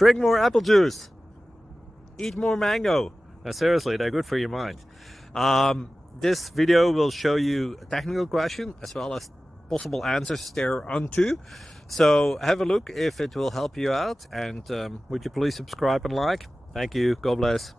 Drink more apple juice. Eat more mango. Now, seriously, they're good for your mind. This video will show you a technical question as well as possible answers thereunto. So have a look if it will help you out, and would you please subscribe and like? Thank you. God bless.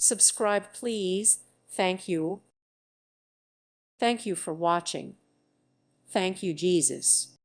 Subscribe, please. Thank you. Thank you for watching. Thank you, Jesus.